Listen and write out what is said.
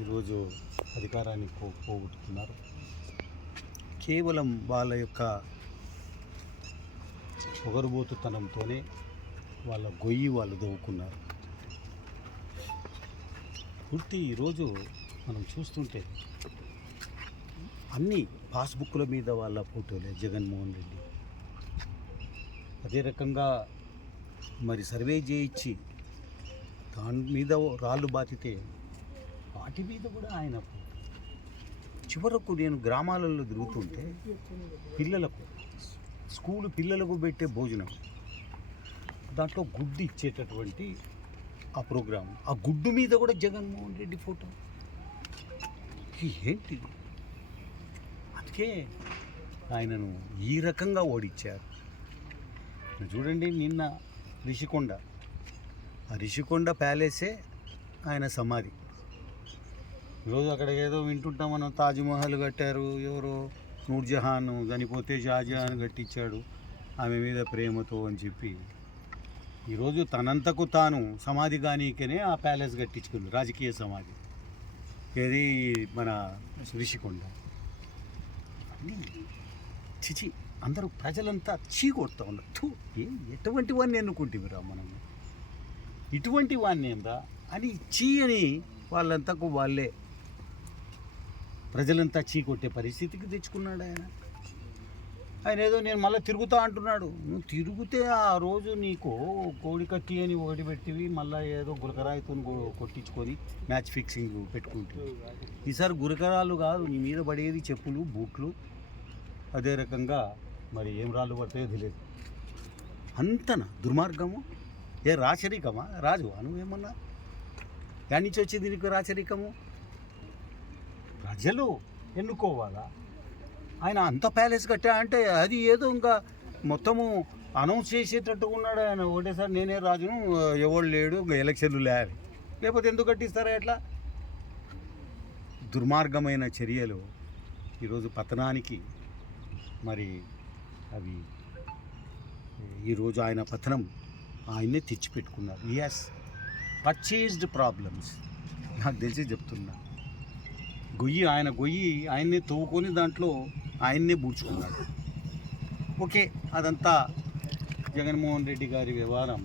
ఈరోజు అధికారాన్ని పోగొట్టుకున్నారు. కేవలం వాళ్ళ యొక్క పొగరుబోతుతనంతోనే వాళ్ళ గొయ్యి వాళ్ళు దవ్వుకున్నారు. పూర్తి ఈరోజు మనం చూస్తుంటే అన్ని పాస్బుక్ల మీద వాళ్ళ ఫోటోలే జగన్మోహన్ రెడ్డి. అదే రకంగా మరి సర్వే చేయించి దాని మీద రాళ్ళు బాతితే వాటి మీద కూడా ఆయన చివరకు నేను గ్రామాలలో తిరుగుతుంటే పిల్లలకు స్కూల్ పిల్లలకు పెట్టే భోజనం దాంట్లో గుడ్డు ఇచ్చేటటువంటి ఆ ప్రోగ్రాం ఆ గుడ్డు మీద కూడా జగన్మోహన్ రెడ్డి ఫోటో. ఏంటి? ఏంటిది అందుకే ఆయనను ఈ రకంగా ఓడించారు. చూడండి నిన్న రిషికొండ. ఆ రిషికొండ ప్యాలెసే ఆయన సమాధి. ఈరోజు అక్కడ ఏదో వింటుంటాం మనం తాజ్మహల్ కట్టారు ఎవరో నూర్జహాన్ చనిపోతే షాజహాన్ కట్టించాడు ఆమె మీద ప్రేమతో అని చెప్పి. ఈరోజు తనంతకు తాను సమాధి కానీకనే ఆ ప్యాలెస్ కట్టించుకుంది రాజకీయ సమాధి. ఏది మన రిషికొండ? చిచి. అందరూ ప్రజలంతా చీ కొడుతూ ఉన్నారు. థూ ఏ ఎటువంటి వాడిని ఎన్నుకుంటేవిరా మనం? ఇటువంటి వాడిని ఏందా అని చీ అని వాళ్ళంతకు వాళ్ళే. ప్రజలంతా చీ కొట్టే పరిస్థితికి తెచ్చుకున్నాడు ఆయన. ఆయన ఏదో నేను మళ్ళీ తిరుగుతా అంటున్నాడు. నువ్వు తిరుగుతే ఆ రోజు నీకు కోడి కట్టి అని ఒకటి పెట్టివి మళ్ళీ ఏదో గురకరాయితో కొట్టించుకొని మ్యాచ్ ఫిక్సింగ్ పెట్టుకుంటుంది ఈసారి గురకరాలు కాదు నీ మీద పడేది చెప్పులు బూట్లు. అదే రకంగా మరి ఏం రాళ్ళు పడతాయో తెలియదు. అంతనా? దుర్మార్గము? ఏ రాచరికమా? రాజు నువ్వేమన్నా? దాని నుంచి వచ్చింది నీకు రాచరికము? ప్రజలు ఎన్నుకోవాలా? ఆయన అంత ప్యాలెస్ కట్టా అంటే అది ఏదో ఇంకా మొత్తము అనౌన్స్ చేసేటట్టు ఉన్నాడు ఆయన. ఒకటేసారి నేనే రాజును ఎవడు లేడు ఇంకా ఎలక్షన్లు లే లేకపోతే ఎందుకు కట్టిస్తారా ఎట్లా? దుర్మార్గమైన చర్యలు ఈరోజు పతనానికి మరి అవి ఈరోజు ఆయన పతనం ఆయన్నే తెచ్చిపెట్టుకున్నారు. ఎస్ పర్చేజ్డ్ ప్రాబ్లమ్స్ నాకు తెలిసి చెప్తున్నా. గొయ్యి ఆయన గొయ్యి ఆయన్నే తవ్వుకొని దాంట్లో ఆయన్నే బూడ్చుకున్నాడు. ఓకే అదంతా జగన్మోహన్ రెడ్డి గారి వ్యవహారం.